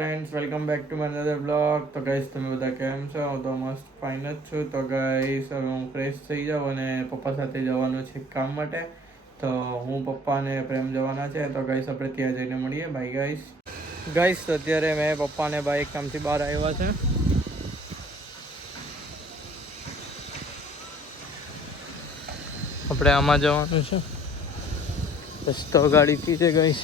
Friends, welcome back to my another blog. તો guys તમે બધા કેમ છો? હું તો મસ્ત ફાઇન જ છું. તો ગાઈસ હવે હું ફ્રેશ થઈ જાઉં અને પપ્પા સાથે જવાનું છે કામ માટે. તો હું પપ્પા અને પ્રેમ જવાના છે. તો ગાઈસ આપણે ત્યાં જઈને મળીએ. Bye guys. ગાઈસ અત્યારે મેં પપ્પા અને ભાઈ કામથી બહાર આવ્યા છે. આપણે આમાં જવાનું છે. રસ્તો ગાડીથી છે ગાઈસ.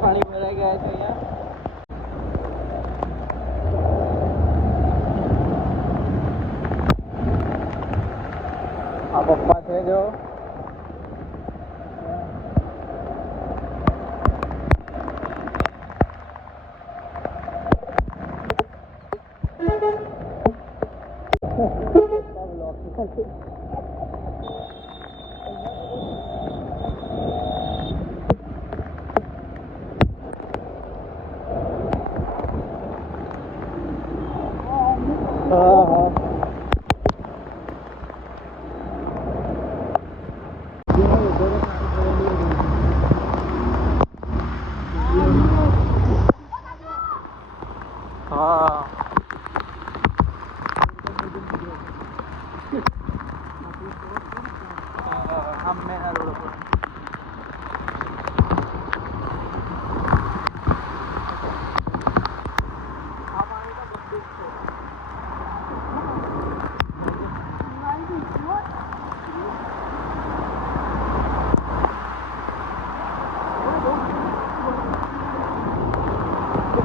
પાણી ભરાઈ ગયા છે અહીંયા. આ પપ્પા છે જો.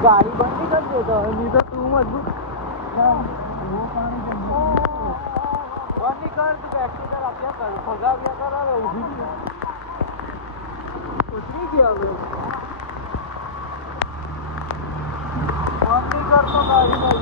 गाड़ी बंद नहीं कर देता नहीं तो तू मजबूत बंद नहीं कर तू बैटरी का क्या कर भगा गया कर रहा है कुछ नहीं किया बंद नहीं कर तो गाड़ी में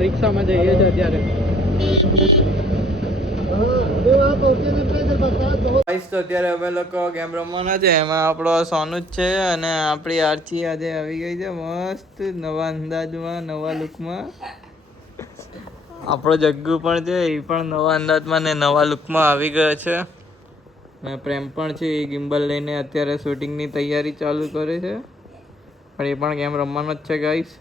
રિક્ષામાં જઈએ છીએ અત્યારે. તો અત્યારે અમે લોકો ગેમ રમવાના છે. એમાં આપણો સોનુ જ છે અને આપણી આરતી આજે આવી ગઈ છે મસ્ત નવા અંદાજમાં નવા લુકમાં. આપણો જગ્ગુ પણ છે, એ પણ નવા અંદાજમાં ને નવા લુકમાં આવી ગયો છે. ને પ્રેમ પણ છે, એ ગિમ્બલ લઈને અત્યારે શૂટિંગની તૈયારી ચાલુ કરે છે. પણ એ પણ ગેમ રમવાનો જ છે ગાઈસ.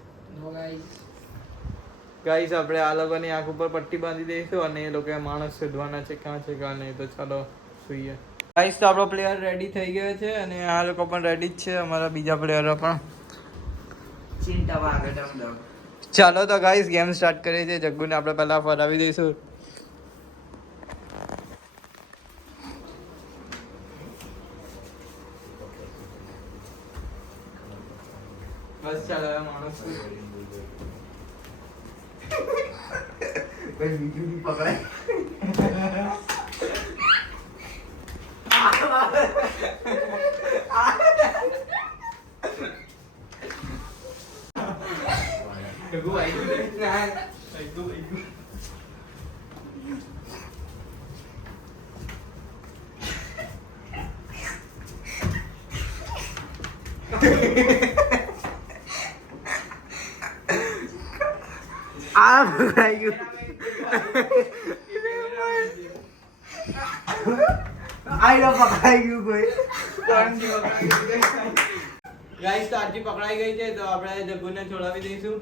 ગાઈસ આપણે આ લોકોની આંખ ઉપર પટ્ટી બાંધી દઈશું અને એ લોકોએ માણસ શોધવાના છે ક્યાં છે ક્યાં નહીં. તો ચાલો જોઈએ. ગાઈસ તો આપણો પ્લેયર રેડી થઈ ગયો છે અને આ લોકો પણ રેડી જ છે, અમારા બીજા પ્લેયરો પણ. ચાલો તો ગાઈસ ગેમ સ્ટાર્ટ કરીએ છીએ. જગ્ગુને આપણે પહેલા ફરાવી દઈશું. બસ ચાલો હવે માણસ કોઈ બીજું નહીં પકડાય. આ ભરાઈ ગયું. આઈડા પકડાઈ ગયું કોઈ. ગાઈસ તો આરતી પકડાઈ ગઈ છે તો આપણે જગ્ગુને છોડાવી દઈશું.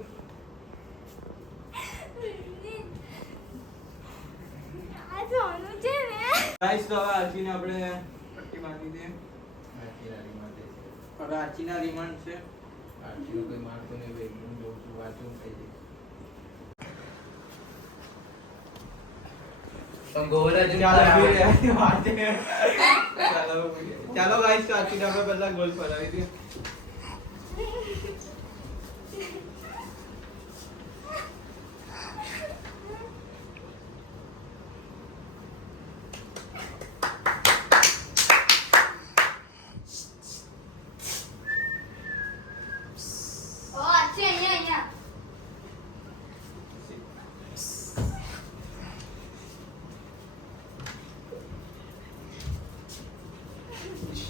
ગાઈસ તો હવે આરતીને આપણે પટ્ટી બાંધી દે. હવે આરતીના રિમાન્ડ છે. આરતીનો કોઈ મારતો નહીં ભાઈ, હું જોઉં છું વાંચું થઈ જાય. પણ ગોલા જ ચાલો ગાઈસ તો આરતીને આપણે પહેલા ગોલ પડાવી દઈએ.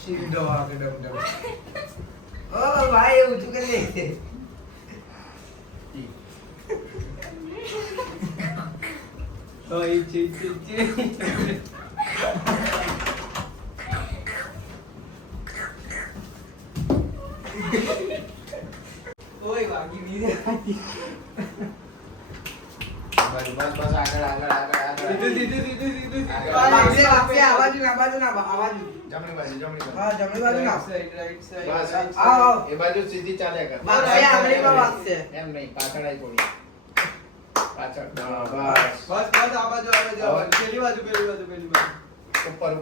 સીધો આગળ ડમ. ઓ ભાઈ એવું તું કરી દે. ઓય ચી. ઓય વાગી દીધે. બસ આગળ. સીધું. વાગશે, આ બાજુ ના. જમણી બાજુ. હા, જમણી બાજુ ના. Right side. બસ આવ. એ બાજુ સીધી ચાલ્યા કર. વાગશે, આંગળીમાં વાગશે. એમ નહીં, પાછળ આવી થોડી. પાછળ. બસ. બસ આ બાજુ. પેલી બાજુ. ઉપર.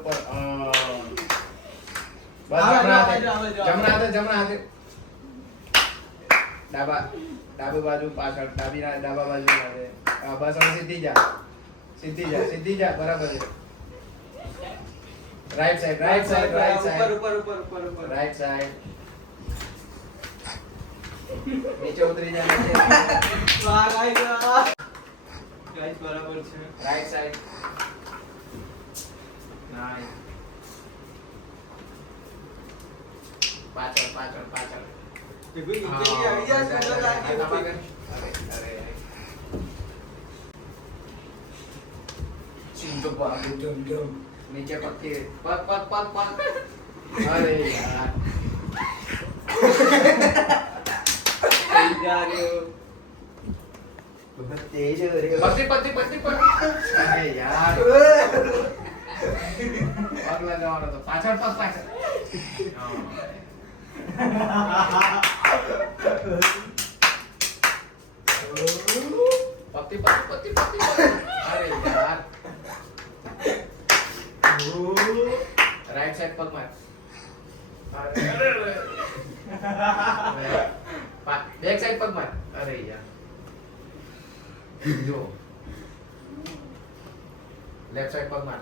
બસ જમણા જમણા હાથે. ડાબી બાજુ પાછળ, ડાબા બાજુ હાથે. બસ હવે સીધી જા બરાબર છે. Right side. ઉપર. Right side. નીચે ઉતરી જા. વાહ ગાઈસ બરાબર છે. Right side. નાઈસ. પાછળ. દેખો નીચે આવી ગયા છે. અરે. સીધો ભાગ જમ. નીચે પગ. અરે યાર. તેજ રે. પતિ. અરે યાર. પગ લગાવવાનો તો પાછળ. પતિ. અરે યાર. રાઈટ સાઈડ પગ માર. બેક સાઈડ પગ માર. અરે યાર. જો લેફ્ટ સાઈડ પગ માર.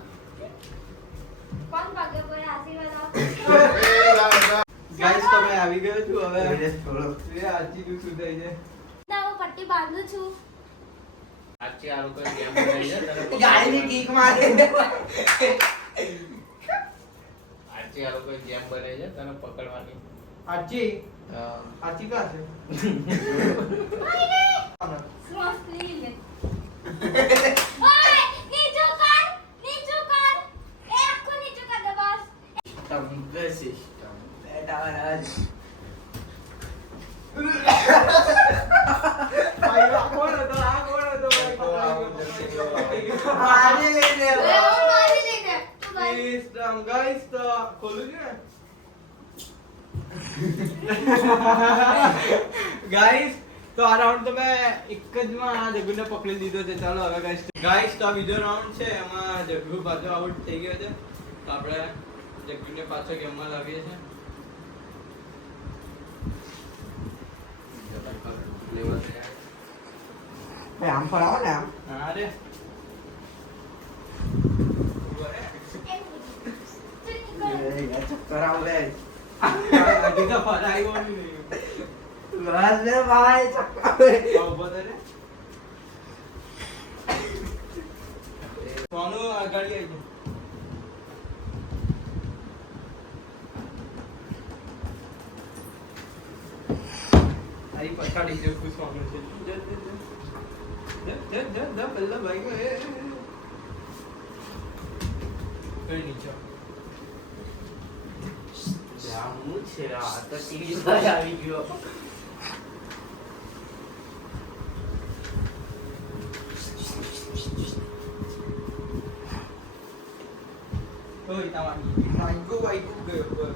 ગાઈસ તમે આવી ગયો છું હવે. થોડો. આજી નું શું થઈ જાય. પટ્ટી બાંધું છું. આખી આ લોકો ગેમ બનાવી છે. ગાડીની કિક મારે. આખી આ લોકો ગેમ બનાવી છે તને પકડવાની. આજી હા. આજી કા છે. શ્વાસ લઈ લે. ઓય નીચું કર. એ આખું નીચું કર દે બસ. તંબે સિસ્ટમ. બેટા રાજ. ભાઈ આ કોણ હતો. મારી લઈને. હવે હું મારી લઈને. તું કર. સિસ્ટમ ગાઈસ તો ખોલું છે ને. ગાઈસ તો આ રાઉન્ડ તો મેં એક જ માં આ જગ્ગુને પકડી લીધો છે. ચાલો હવે ગાઈસ તો આ બીજો રાઉન્ડ છે એમાં જગ્ગુ પાછો આઉટ થઈ ગયો છે. તો આપણે જગ્ગુને પાછો ગેમમાં લાવીએ છીએ. આમ ફરાવો ને આમ. હા રે ચક્કર આવે. હજી તો ફરાયો નહીં. બસ રે ભાઈ ચક્કર આવે. ઉભો થા રે. સોનું આગળ આવી જાય. આઈ પછાડી જે ખુશવાનું છે. જ પેલા ભાઈ કઈ નીચે જામું છે આ તકલીફ આવી ગયો. ઓય તમારી વાઈકુ ગયો.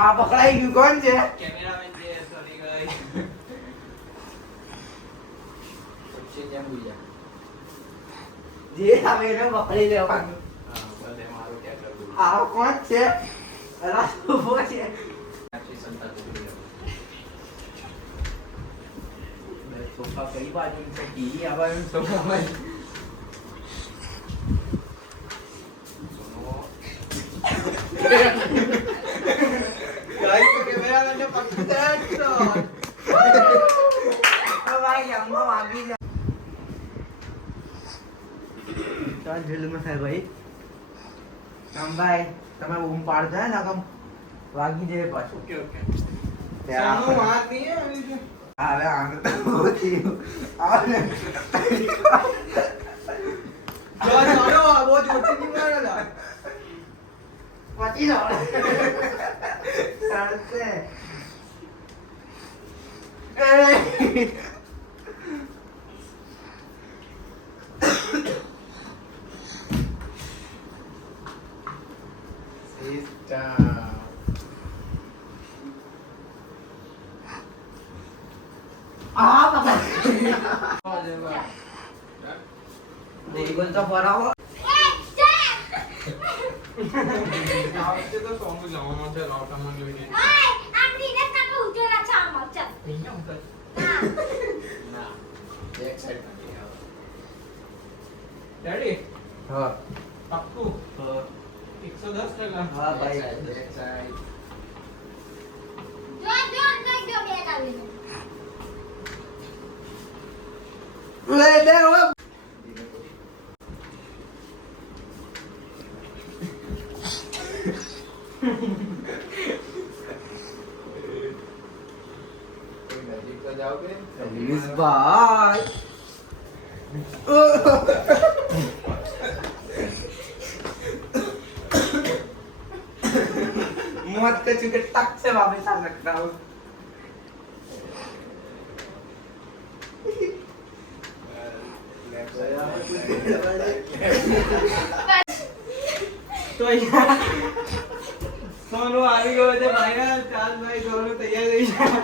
આ પકડાઈ ગયું કોણ છે કેમેરામેન છે, સોરી ગાઈસ. પછી જેમ ભૂલ્યા જે આવે એને પકડી લેવાનું. હા બસ એ મારું ક્યાં કરવું આ કોણ છે? અલા, ઉભો છે. આટલી સંતા કરી સોફા કઈ બાજુ છે? ટીવી આ બાજુ સોફામાં. ગાઈસ કેમેરામેન ને પકડી દો. ભાઈ અમ્મા વાગી જા. ચાલ જલ્દી થાય ભાઈ. ભાઈ તમે બૂમ પાડતા હે ને કમ વાગી જાય પાછું. Okay okay. સાનો વાત નહીં હે આવી છે. હવે આને તો થયું. આને જો ચાલો આ બહુ જોરથી નહીં મારેલા. પચી જાવ. ચાલશે. આ બાબા દેવન તો પરાવો. આવશે તો સોંગ જવાનો છે લાવટામાં જોઈને. અહીંયા હું કર. ના બેક સાઈડ નથી આવે રેડી? હા પાક્કું? 110%. હા ભાઈ. બેક સાઈડ લે દે હવે. કોઈ નજીક તો જાઓ કે ભાઈ मौत का चुके टक से वापस आ सकता हूँ. તો અહીંયા સોનું આવી ગયો છે ફાઇનલ. ચાલ ભાઈ સોનું તૈયાર થઈ જાય.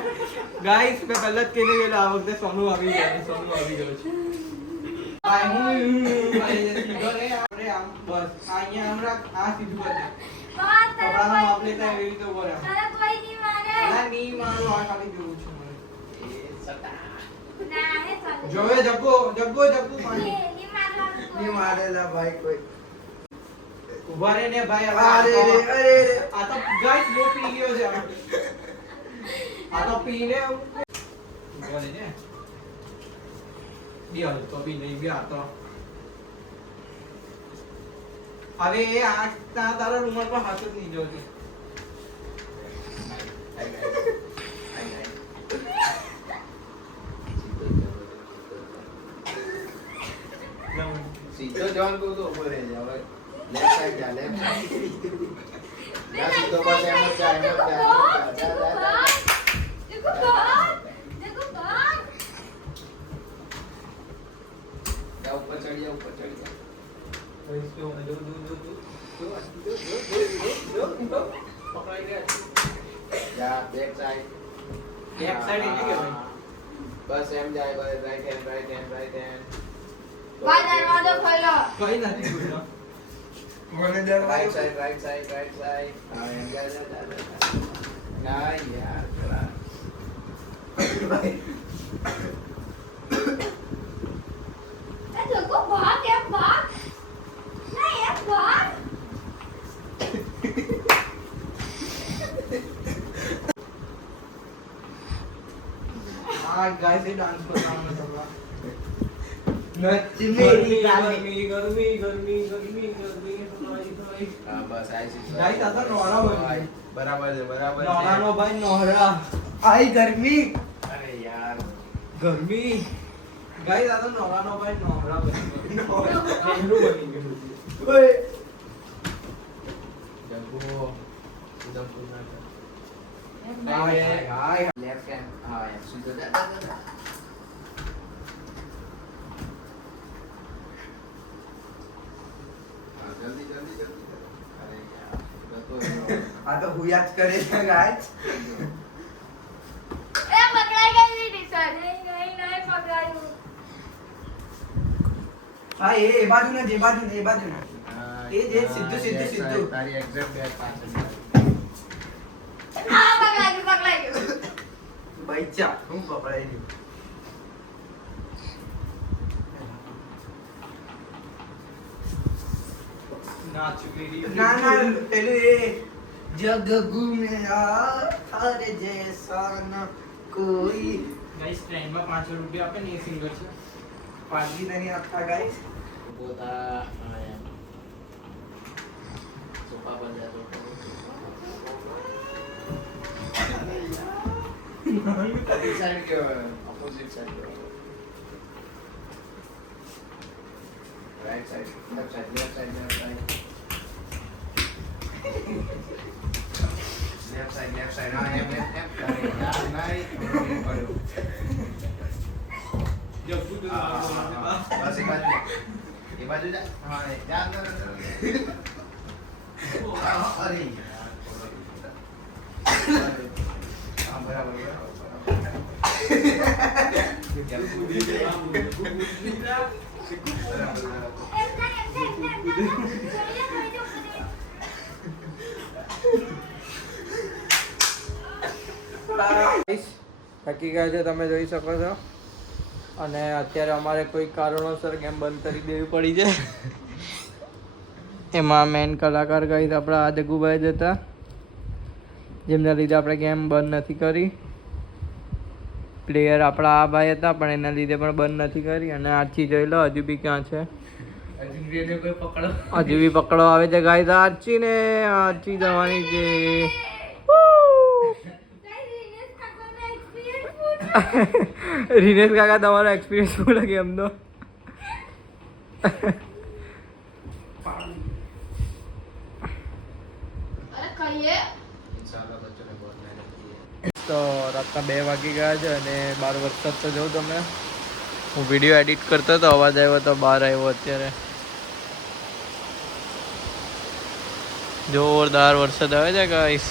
ગાઈસ મેં પહેલા જ કીધું કે આ વખતે સોનું આવી ગયું છે. સોનું આવી ગયું છે. ભાઈ હું ભાઈ સીધો રે આપણે આમ બસ અહીંયા આમ રાખ. આ સીધું કર દે. કપડાનો માપ લેતા એવી રીતે ઉભો રહે. ના નહીં મારું આ ખાલી જોવું છે મને. જોવે જગ્ગો પાણી. नहीं मारेला भाई कोई. ઉભા રે ને ભાઈ. હવે अरे रे अरे रे. આ તો ગાઈસ બહુ પી ગયો છે. આ તો પીને બોલે ને બિયાર તો બી નહીં બિયાર તો હવે આ તારા રૂમાલ પર હાથ જ નહીં જોતી. સીધો જવાન કહું તો ઉભો રહી જા હવે લેફ્ટ સાઈડ જા લેફ્ટ સાઈડ ના સીધો બસ એમ જ જા જા ઉપર ચડી જા પકડાઈ ગયા જા બેક સાઈડ Back side એટલે કે ભાઈ? બસ એમ જાય બસ રાઈટ હેન્ડ કઈ નથી બોલ્યો. बोले રાઈટ સાઈડ હા એમ જા ના યાર ખરા भाई આ ગાય से डांस करना मैं थोड़ा. नच्ची मेरी गाली. गर्मी હા બસ આઈ સી ગાઈસ આ તો નોરા હોય. બરાબર છે નોરાનો ભાઈ નોરા. आई गर्मी. અરે યાર ગરમી. ગાઈસ આ તો નોરાનો ભાઈ નોરા બની ગયો. નહેરુ બની ગયો. ओए જંબુ ઉદમપુર ના हाय हाय. લેફ્ટ હેન્ડ હા એમ સીધો જા હુયા જ કરે છે ગાઈસ. એ પકડાઈ ગઈ ટીચર નહીં પકડાયું હા એ બાજુ ને એ બાજુ ને હા, એ જે સીધું, સીધું, સીધું. તારી exact બેગ પાછળ. આ પકડાઈ ગયું બચ્ચા હું પકડાઈ ગયું. ના ના પેલું એ જગ ગુમે તારે જૈસા ના કોઈ. ગાઈસ ટ્રેનમાં 5 રૂપિયા આપે ને એ સિંગર છે. પાછી નહીં આપતા ગાઈસ. પોતા હા, એમ. સોફા પર જતો હતો. Opposite side ગયો, opposite side ગયો. Right side, left side, left side, left side. Left side, left side. હા, એમ. અરે યાર, નહીં. પડ્યો. હા, હા, હા. બસ એ બાજુ જા. એ બાજુ જા. હા, જા અંદર, અંદર. અરે યાર. હા, બરાબર, ગાઈસ થાકી ગયા છે તમે જોઈ શકો છો અને અત્યારે અમારે કોઈ કારણોસર ગેમ બંધ કરી દેવી પડી છે. એમાં મેન કલાકાર ગાઈસ આપણા આ જગ્ગુભાઈ જ હતા જેમના લીધે આપણે ગેમ બંધ નથી કરી. પ્લેયર આપણા આ ભાઈ હતા પણ એના લીધે પણ બંધ નથી કરી. અને આરચી જોઈ લો હજુ બી ક્યાં છે, હજુ બી પકડો આવે છે ગાઈસ. આરચી ને આરચી જવાની છે. રિનેશ કાકા તમારો એક્સપિરિયન્સ શું લાગે એમનો? અરે કહીએ ઇન્શાઅલ્લાહ બચ્ચોને બહુ મહેનત की है. તો રાતના 2 વાગી ગયા છે અને બહાર વરસાદ તો જોઉં તમે. હું વિડીયો એડિટ કરતો હતો, અવાજ આવ્યો તો બહાર આવ્યો. અત્યારે જોરદાર વરસાદ આવે છે ગાઈસ.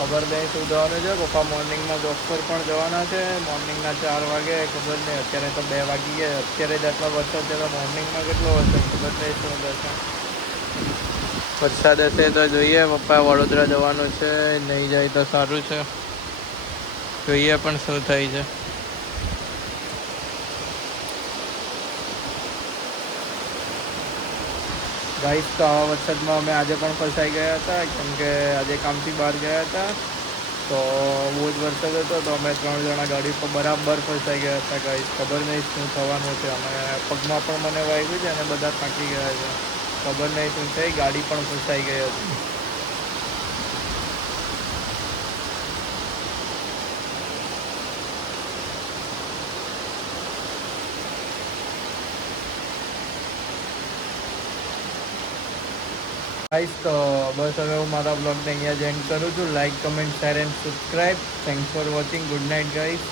ખબર નહીં શું જવાનું છે. પપ્પા મોર્નિંગમાં જોબ પર પણ જવાના છે. મોર્નિંગના 4 વાગે ખબર નહીં, અત્યારે તો 2 વાગી ગયા. અત્યારે જ આટલો વરસાદ છે તો મોર્નિંગમાં કેટલો વરસાદ ખબર નહીં શું થશે. વરસાદ હશે તો જોઈએ. પપ્પા વડોદરા જવાનું છે, નહીં જાય તો સારું છે. જોઈએ પણ શું થાય છે. ગાઈસ તો આવા વરસાદમાં અમે આજે પણ ફસાઈ ગયા હતા કેમ કે આજે કામથી બહાર ગયા હતા તો બહુ જ વરસાદ હતો તો અમે 3 જણા ગાડી પર બરાબર ફસાઈ ગયા હતા ગાઈસ. ખબર નહીં શું થવાનું છે. અમે પગમાં પણ મને વાગ્યું છે અને બધા થાકી ગયા છે. ખબર નહીં શું થઈ, ગાડી પણ ફસાઈ ગઈ હતી. ગાઈસ તો બસ હવે હું મારા બ્લોગને અહીંયા જ એન્ડ કરું છું. Like, comment, share and subscribe. Thanks for watching. Good night guys.